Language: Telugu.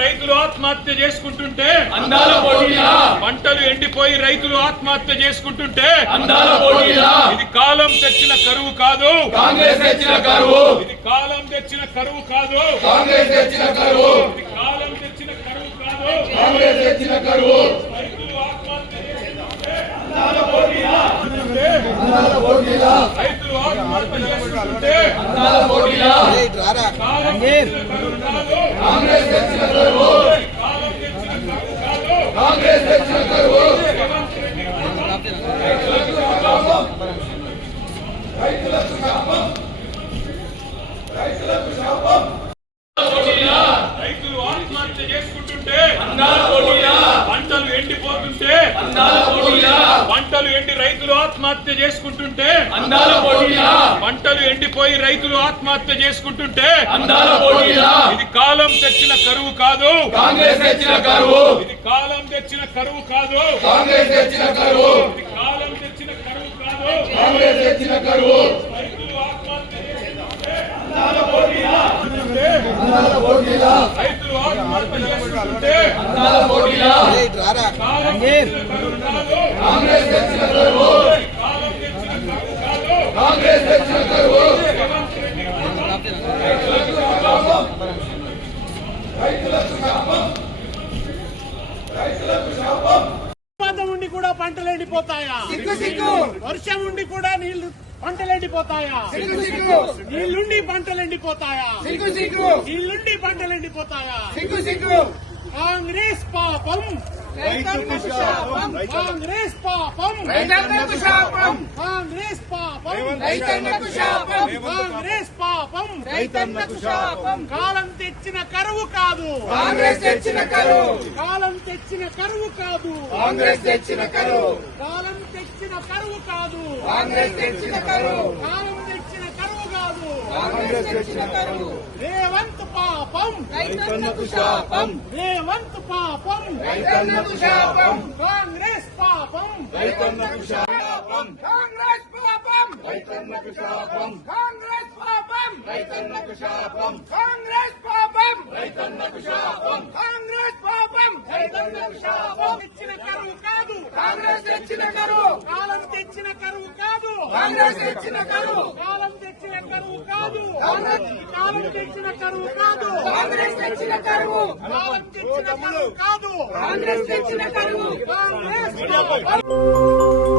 రైతులు ఆత్మహత్య చేసుకుంటుంటే అందాల పోటీలా, పంటలు ఎండిపోయి రైతులు ఆత్మహత్య చేసుకుంటుంటే అందాల పోటీలా, ఇది కాలం తెచ్చిన కరువు కాదు, కాంగ్రెస్ తెచ్చిన కరువు, ఇది కాలం తెచ్చిన కరువు కాదు, కాంగ్రెస్ తెచ్చిన కరువు, ఇది కాలం తెచ్చిన కరువు కాదు, కాంగ్రెస్ తెచ్చిన కరువు. రైతులు ఆత్మహత్య చేసుకుంటుంటే అందాల పోటీలా, అందాల పోటీలా, రైతులు ఆత్మహత్య చేసుకుంటుంటే అందాల పోటీలా, కాలం తెచ్చిన కరువు కాదు, కాంగ్రెస్ తెచ్చిన కరువు, కాలం తెచ్చిన కరువు కాదు. కాంగ్రెస్ తెచ్చిన కరువు. రైతులకు శాపం, రైతులకు శాపం. రైతులు ఆత్మహత్య చేసుకుంటుంటే అందాల పోటీలా, పంటలు ఎండిపోతుంటే అందాల పోటీలా, పంటలు ఎండి రైతులు ఆత్మహత్య చేసుకుంటుంటే అందాల పోటీలా, పంటలు ఎండిపోయి రైతులు ఆత్మహత్య చేసుకుంటుంటే అందాల పోటీలా, ఇది కాలం తెచ్చిన కరువు కాదు, కాంగ్రెస్ తెచ్చిన కరువు, ఇది కాలం తెచ్చిన కరువు కాదు, కాంగ్రెస్ తెచ్చిన కరువు, ఇది కాలం తెచ్చిన కరువు కాదు. కాంగ్రెస్ తెచ్చిన కరువు. రైతులు ఆత్మహత్య చేసుకుంటుంటే అందాల పోటీలా, అందాల పోటీలా, రైతులు ఆత్మహత్య చేసుకుంటుంటే అందాల పోటీలా, కాలం తెచ్చిన కరువు కాదు, కాంగ్రెస్ తెచ్చిన కరువు, కాలం తెచ్చిన కరువు కాదు. కాంగ్రెస్ తెచ్చిన కరువు. రైతులకు శాపం, రైతులకు శాపం. వర్షం ఉండి కూడా పంటలు ఎండిపోతాయా? వర్షం ఉండి కూడా నీళ్లు పంటలు ఎండిపోతాయా? నీళ్లుండి పంటలు ఎండిపోతాయా? నీళ్లుండి పంటలు ఎండిపోతాయా? కాంగ్రెస్ పాపం, కాంగ్రెస్ పాపం, కాంగ్రెస్ పాపం, కాంగ్రెస్ పాపం. కాలం తెచ్చిన కరువు కాదు, కాంగ్రెస్ తెచ్చిన కరువు, కాలం తెచ్చిన కరువు కాదు, కాంగ్రెస్ తెచ్చిన కరువు, కాలం తెచ్చిన కరువు కాదు, కాంగ్రెస్ తెచ్చిన కరువు, కాలం తెచ్చిన కరువు కాదు. కాంగ్రెస్ తెచ్చిన కరువు. రేవంత్ పాపం, రైతన్నకు శాపం, రేవంత్ పాపం, రైతన్నకు శాపం, కాంగ్రెస్ పాపం, రైతన్నకు శాపం, కాంగ్రెస్ పాపం, రైతన్నకు శాపం, కాంగ్రెస్ పాపం, రైతన్నకు శాపం, కాంగ్రెస్ పాపం, రైతన్నకు శాపం, కాంగ్రెస్ పాపం, రైతన్నకు శాపం. తెచ్చిన కరువు కాదు, కాంగ్రెస్ తెచ్చిన కరువు, కాలం తెచ్చిన కరువు కాదు, కాంగ్రెస్ తెచ్చిన కరువు, కాలం తెచ్చిన కరువు కాదు, కాంగ్రెస్ కాలం తెచ్చిన కరువు కాదు, కాంగ్రెస్ తెచ్చిన కరువు, కాలం తెచ్చిన కరువు కాదు, కాంగ్రెస్ తెచ్చిన కరువు. కాంగ్రెస్ పాపం.